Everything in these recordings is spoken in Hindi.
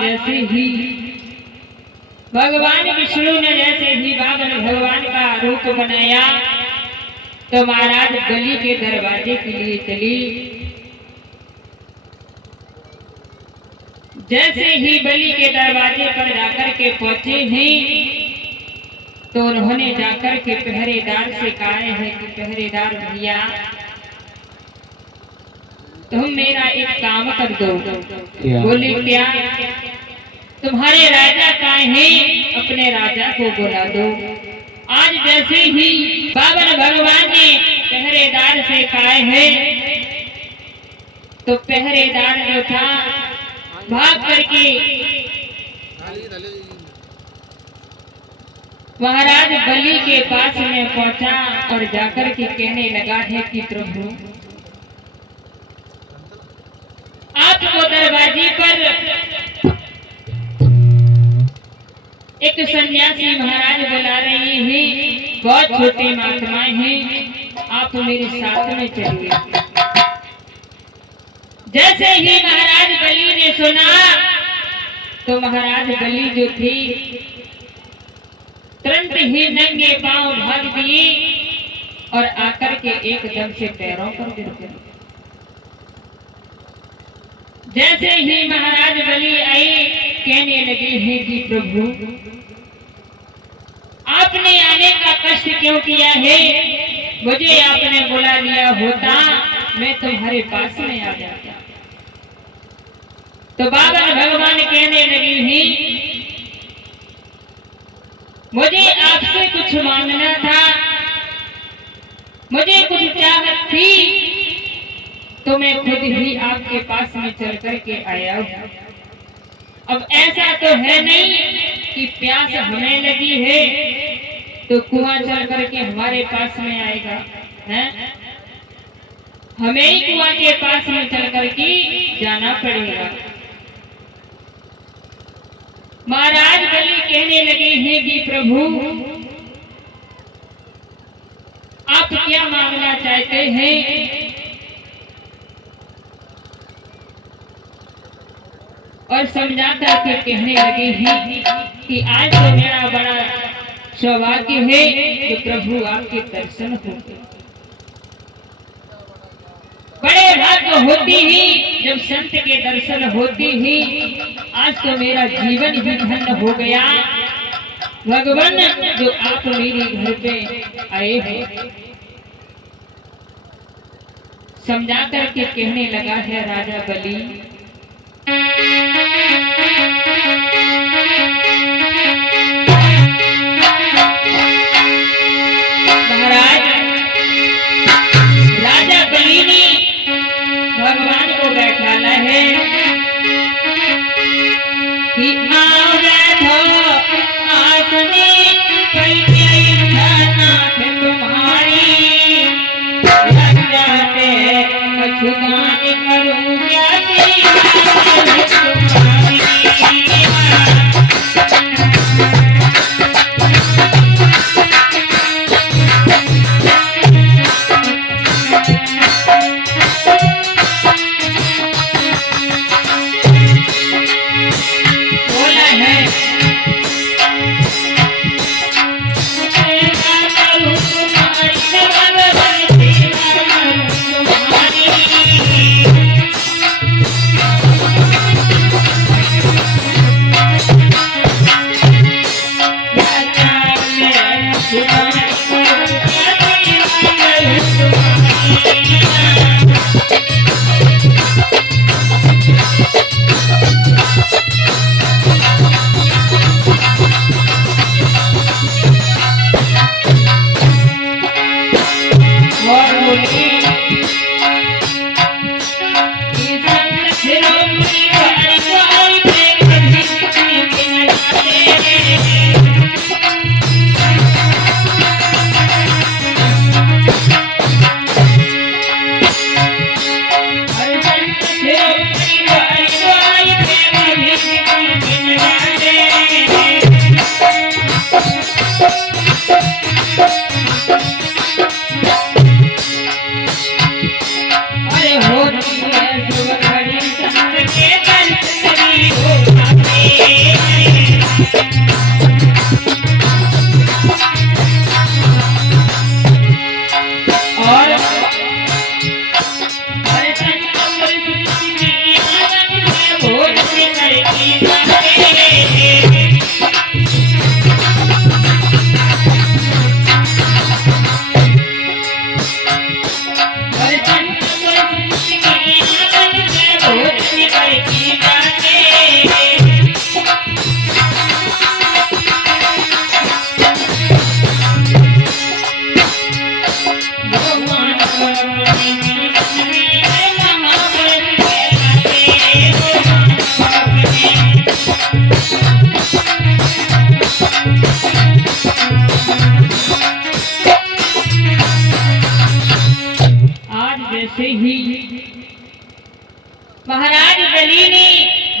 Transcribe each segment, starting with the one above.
जैसे ही भगवान विष्णु ने जैसे ही बाबन भगवान का रूप बनाया तो महाराज बलि के दरवाजे के लिए चली। जैसे ही बलि के दरवाजे पर जाकर के पहुंचे हैं तो उन्होंने जाकर के पहरेदार से कहा है कि पहरेदार भैया तुम मेरा एक काम कर दो। बोले क्या? तुम्हारे राजा कहाँ हैं? अपने राजा को बुला दो। आज जैसे ही बाबन भगवान ने पहरेदार से कहा है तो पहरेदार जो था भाग करके महाराज बलि के पास में पहुंचा और जाकर के कहने लगा है कि प्रभु आपको दरवाजे पर एक सन्यासी महाराज बुला रहे हैं, बहुत छोटे महात्माएं हैं, आप मेरे साथ में चलिए। जैसे ही महाराज बलि ने सुना तो महाराज बलि जो थी तुरंत ही नंगे पांव भाग दिए और आकर के एकदम से पैरों पर गिर गए। जैसे ही महाराज बलि आए कहने लगे हैं कि प्रभु आपने आने का कष्ट क्यों किया है? मुझे आपने बुला लिया होता मैं तुम्हारे पास में आ जाता। तो बाबा भगवान कहने लगे हैं मुझे आपसे कुछ मांगना था, मुझे कुछ चाहत थी तो मैं खुद ही आपके पास में चल करके आया हूँ। अब ऐसा तो है नहीं कि प्यास हमें लगी है तो कुआं चल करके हमारे पास में आएगा, हैं? हमें ही कुआं के पास में चल करके जाना पड़ेगा। महाराज बलि कहने लगे हैं कि प्रभु आप क्या मांगना चाहते हैं? और समझा करके कहने लगे हैं कि आज तो मेरा बड़ा सौभाग्य है कि प्रभु आपके दर्शन हो। बड़े भाग्य होती ही जब संत के दर्शन होती ही। आज तो मेरा जीवन ही धन्य हो गया भगवान जो आप मेरे घर पे आए हैं। समझा करके कहने लगा है राजा बलि महाराज राजा बलि ने भगवान को बैठाना है कि आओ बैठो आसने नाथ तुम्हारी लग जाते अछुदान करूं क्या महाराज बलि ने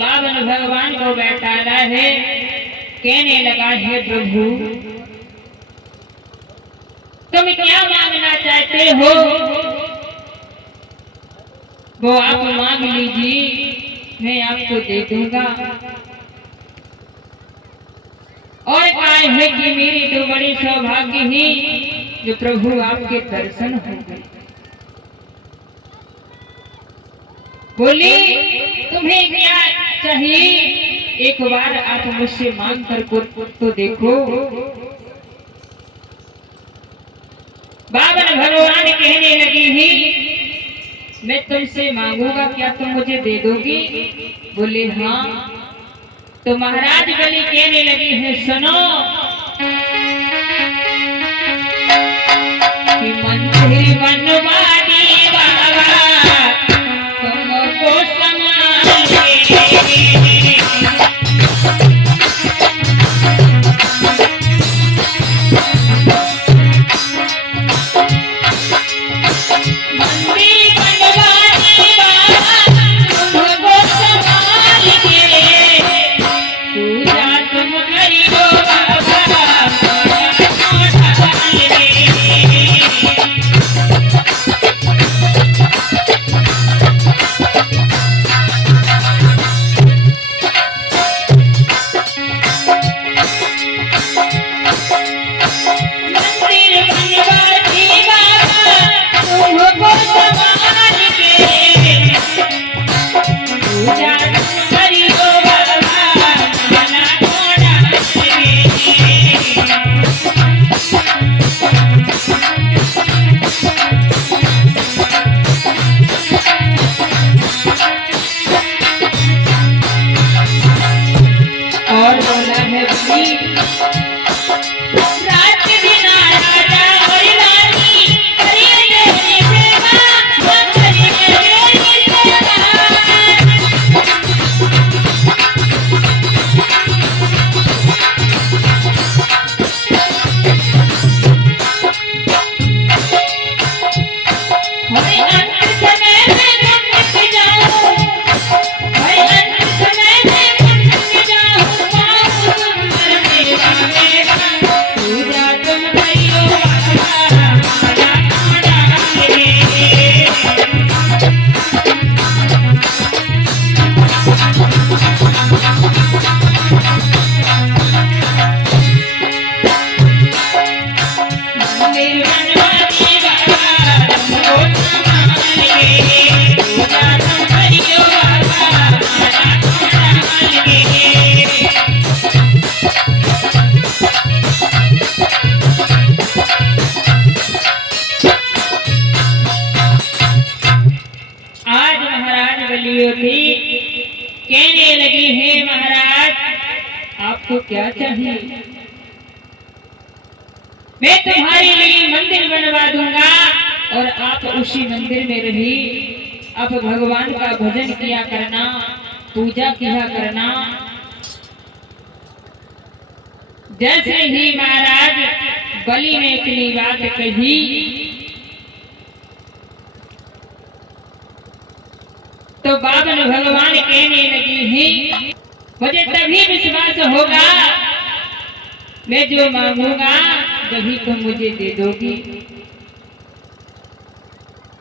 बावन भगवान को बैठाया है, कहने लगा है प्रभु तुम क्या मांगना चाहते हो वो आप मांग लीजिए, मैं आपको दे दूंगा। और कहा है कि मेरी तो बड़ी सौभाग्य है जो प्रभु आपके दर्शन हो गए। बोली तुम्हें क्या चाहिए, एक बार आप मुझसे मांग कर तो देखो। बाबा भगवान कहने लगी ही मैं तुमसे मांगूंगा, क्या तुम मुझे दे दोगी? बोले हाँ। तो महाराज बलि कहने लगी है सुनो कि मंत्री बनवानी बाबा तुमको संभाले। कहने लगी है महाराज आपको क्या चाहिए? मैं तुम्हारे लिए मंदिर बनवा दूंगा और आप उसी मंदिर में रही आप भगवान का भजन किया करना, पूजा किया करना। जैसे ही महाराज बलि ने इतनी बात कही तो बाबन भगवान कहने लगी ही मुझे तभी विश्वास होगा मैं जो मांगूंगा वही तुम मुझे दे दोगी।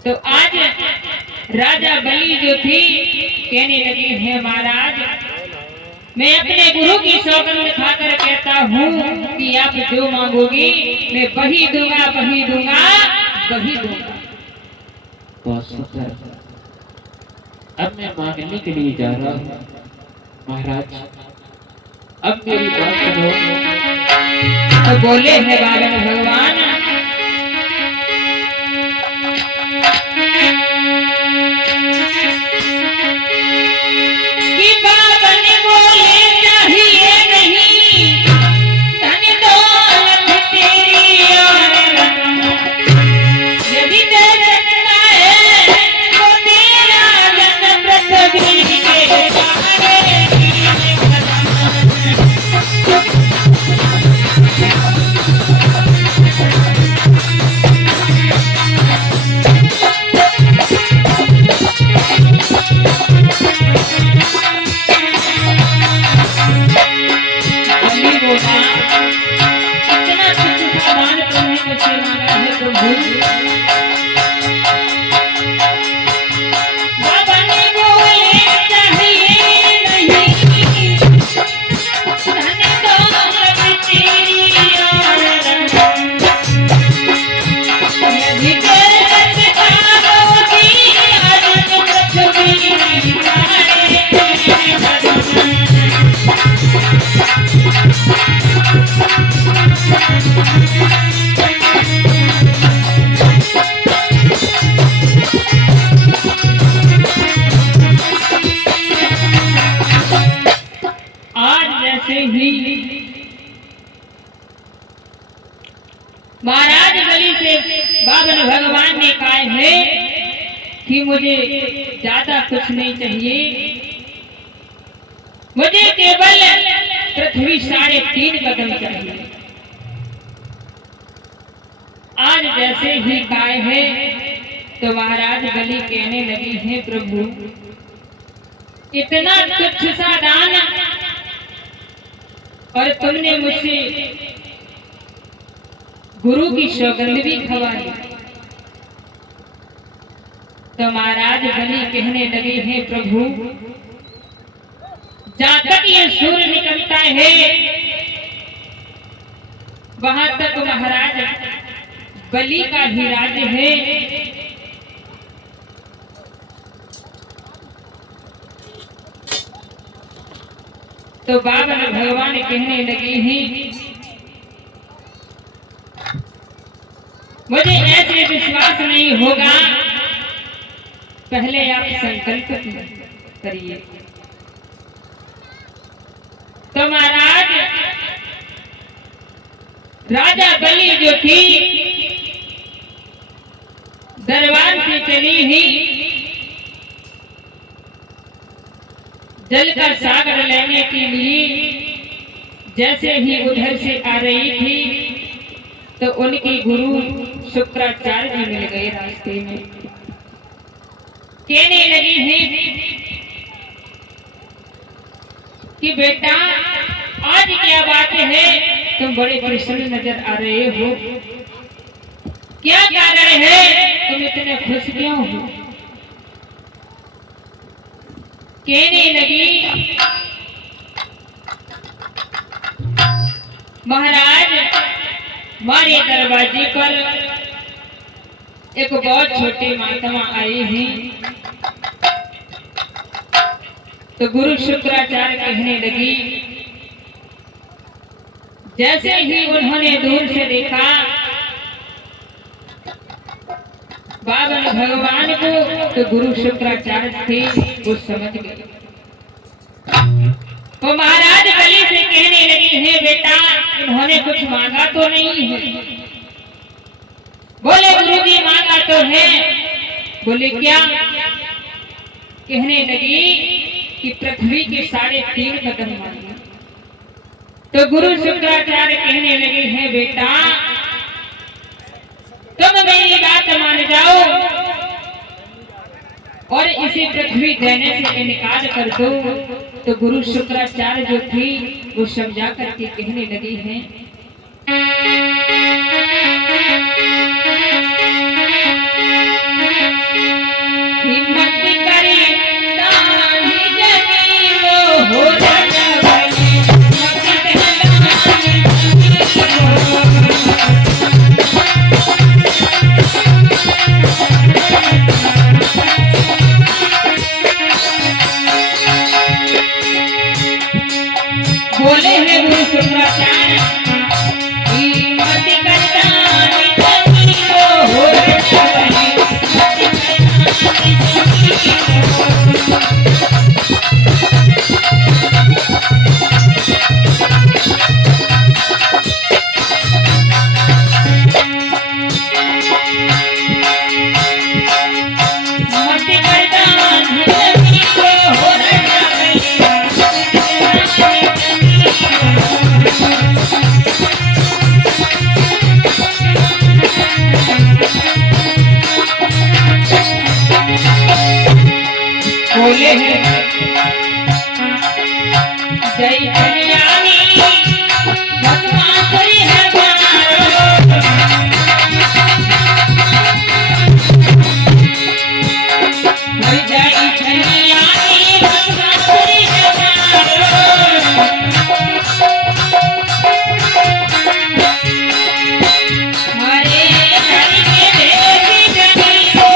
तो आज राजा बलि जो थी कहने लगे हैं महाराज मैं अपने गुरु की सौगंध खाकर कहता हूँ कि आप जो मांगोगी मैं वही दूंगा वही दूंगा वही दूंगा। बहुत सुंदर। अब मैं मांगने के लिए जा रहा हूँ महाराज, अब मेरी बात सुनो। तो बोले हैं बालन भगवान कि बाबन बोले चाहिए नहीं धन दौलत तेरी और यदि दे सकता है तो तेरा जन्म पृथ्वी के सहारे महाराज बलि से बाबन भगवान ने कहा है कि मुझे ज्यादा कुछ नहीं चाहिए, मुझे केवल पृथ्वी 3.5 कदम चाहिए। आज जैसे ही कहा है तो महाराज बलि कहने लगी है प्रभु इतना तुच्छ सा दान और तुमने मुझसे गुरु की सौगंध भी खवाई। तो महाराज बलि कहने लगे हैं प्रभु जहां तक ये सूर्य निकलता है वहां तक महाराज बलि का ही राज्य है। तो बाबन भगवान कहने लगे हैं मुझे ऐसे विश्वास नहीं होगा, पहले आप संकल्प करिए। तो महाराज राजा बलि जो थी दरबार से चली ही जल का सागर लेने के लिए जैसे ही उधर से आ रही थी तो उनकी गुरु शुक्राचार्य जी मिल गए रास्ते में। कहने लगी है कि बेटा आज क्या बात है, तुम बड़े प्रसन्न नजर आ रहे हो, क्या कारण है, तुम इतने खुश क्यों हो? कहने लगी महाराज हमारे दरवाजे पर एक बहुत छोटी महात्मा आई हैं। तो गुरु शुक्राचार्य कहने लगी जैसे ही उन्होंने दूर से देखा बाबन भगवान को तो गुरु शुक्राचार्य थे वो समझ गए। तो महाराज बलि से कहने लगी है बेटा इन्होंने कुछ मांगा तो नहीं है, बोले गुरुजी मांगा तो है। बोले क्या? कहने लगी कि पृथ्वी के 3.5 कदम मांगे। तो गुरु शुक्राचार्य कहने लगे हैं बेटा तुम मेरी बात मान जाओ और इसे पृथ्वी देने से इनकार कर दो। तो गुरु शुक्राचार्य जो थी वो समझा करके कहने लगी हैं हिम्मत करे दानी जगी वो हो बोले हैं गुरु शुक्राचार्य हिम्मत करता नहीं हो बोले हैं जय कल्याणी भगवान करी है जय कल्याणी भगवान करी है हरे हरि के देवी जगी हो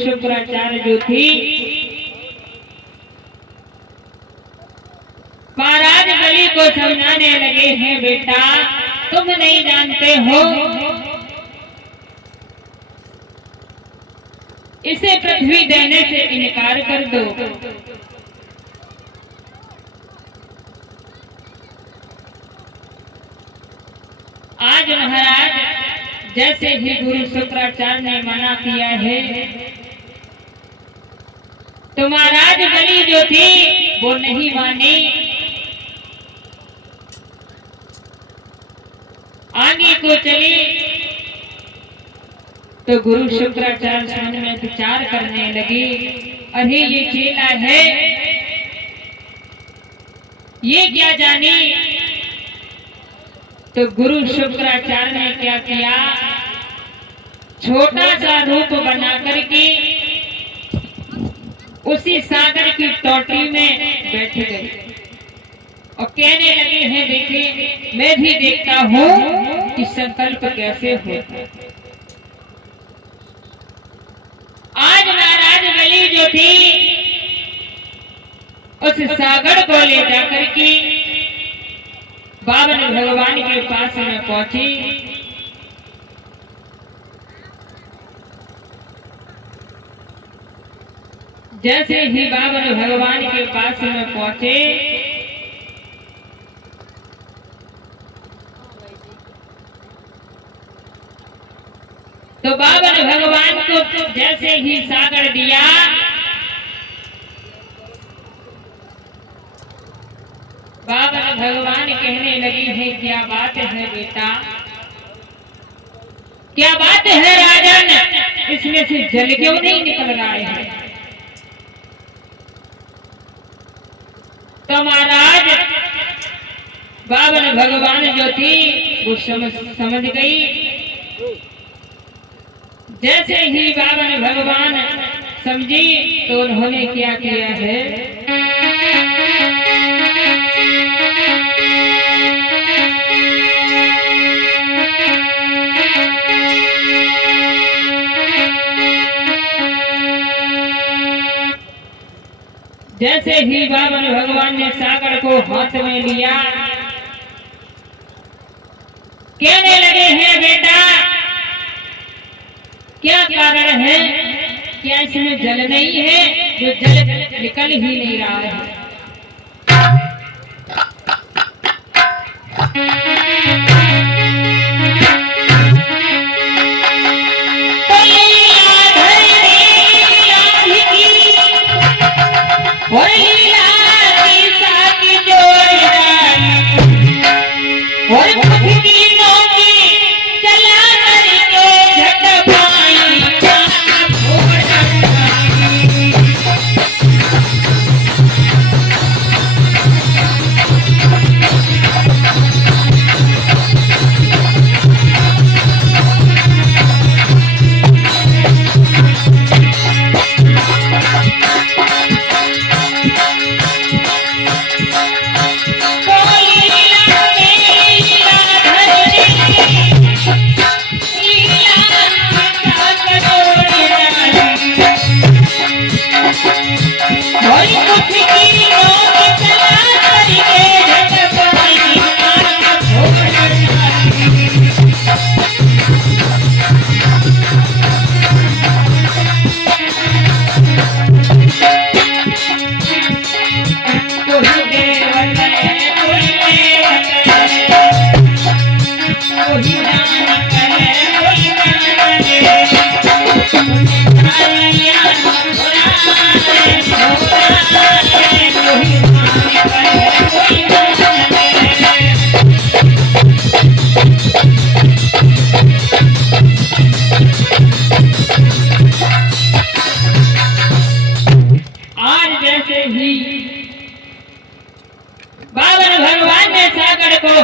शुक्राचार्य जो थी महाराज बलि को समझाने लगे हैं बेटा तुम नहीं जानते हो इसे पृथ्वी देने से इनकार कर दो। आज महाराज जैसे ही गुरु शुक्राचार्य ने मना किया है, तो महाराज बलि जो थी वो नहीं मानी। आगे को चली तो गुरु शुक्राचार्य मन में विचार करने लगे, अरे ये चेला है, ये क्या जाने। तो गुरु शुक्राचार्य ने क्या किया, छोटा सा रूप बना करके उसी सागर की टोटी में बैठ गए और कहने लगे हैं, देखिए मैं भी देखता हूं कि संकल्प कैसे होता। आज महाराज बलि जो थी उस सागर को ले जाकर के बावन भगवान के पास में पहुंची। जैसे ही बावन भगवान के पास में पहुंचे, तो बावन भगवान को जैसे ही सागर दिया, बावन भगवान कहने लगी है, क्या बात है बेटा, क्या बात है राजन, इसमें से जल क्यों नहीं निकल रहा है। तो महाराज बावन भगवान जो थी वो समझ गई। जैसे ही बावन भगवान समझी तो उन्होंने क्या किया है, जैसे ही बावन भगवान ने सागर को हाथ में लिया, कहने लगे हैं, बेटा क्या कारण है, क्या इसमें जल नहीं है, जो जल निकल ही नहीं रहा है।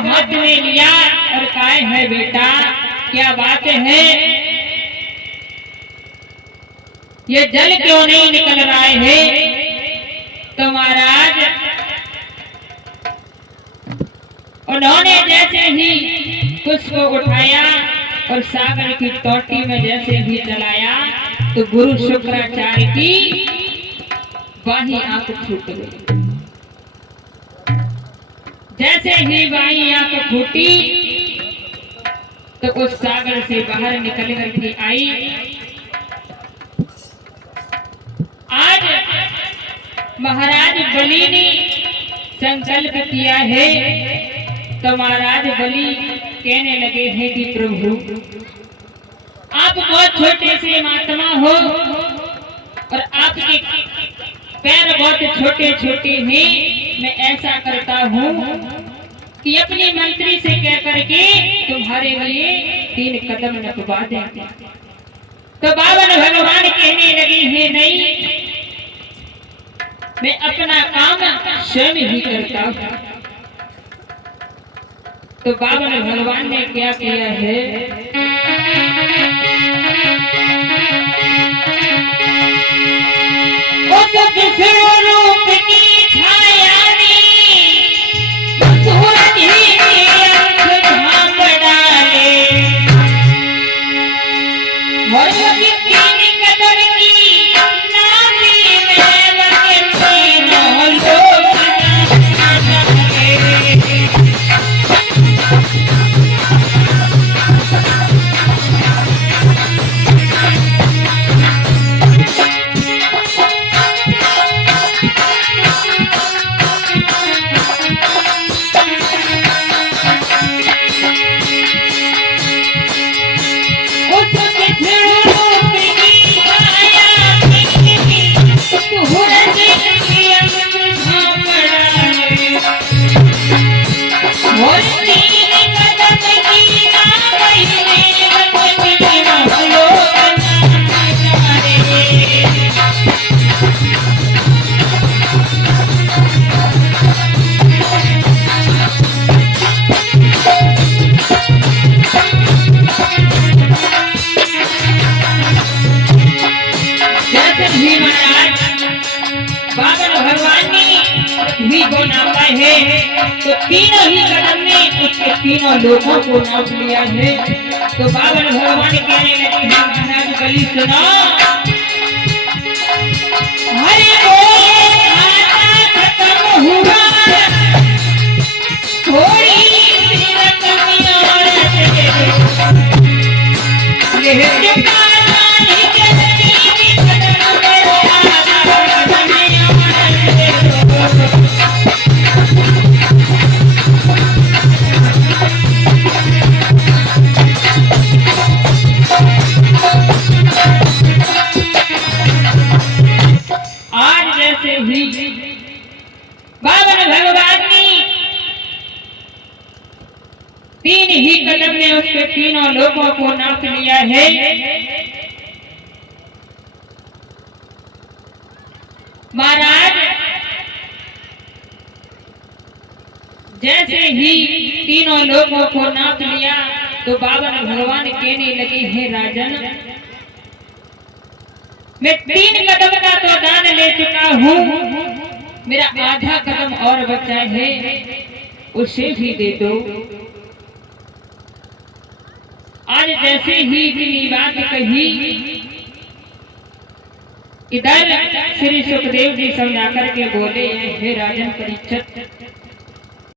हाथ में लिया और काय है बेटा, क्या बात है, ये जल क्यों नहीं निकल रहा है। तो महाराज उन्होंने जैसे ही उसको उठाया और सागर की टोटी में जैसे ही चलाया, तो गुरु शुक्राचार्य की बाही आंख फूट गई। जैसे ही बाई आंख फूटी तो उस सागर से बाहर निकल करके आई महाराज बलि ने संकल्प किया है। तो महाराज बलि कहने लगे हैं कि प्रभु आप बहुत छोटे से महात्मा हो और आपके पैर बहुत छोटे छोटे हैं। मैं ऐसा करता हूँ कि अपने मंत्री से कह करके तुम्हारे लिए 3 कदम नपवा दें। तो बावन भगवान कहने लगे हैं नहीं, मैं अपना काम स्वयं ही करता हूँ। तो बावन भगवान ने क्या किया है, रूप की छाया तो तीनों ही कदम में उसके तीनों लोगों को नाप लिया है। तो बावन भगवान कहने लगे हैं महाराज बलि सुनो, हरे खत्म हुआ थोड़ी बावन भगवान ने 3 ही कदम में उसके तीनों लोगों को नाप लिया है। महाराज जैसे ही तीनों लोगों को नाप लिया तो बावन भगवान कहने लगे हैं राजन, मैं 3 कदम का तो दान ले चुका हूँ, मेरा आधा कदम और बचा है, उसे भी दे दो। आज जैसे ही इतनी बात कही, इधर श्री सुखदेव जी समझा करके बोले, हे राजन परीक्षित,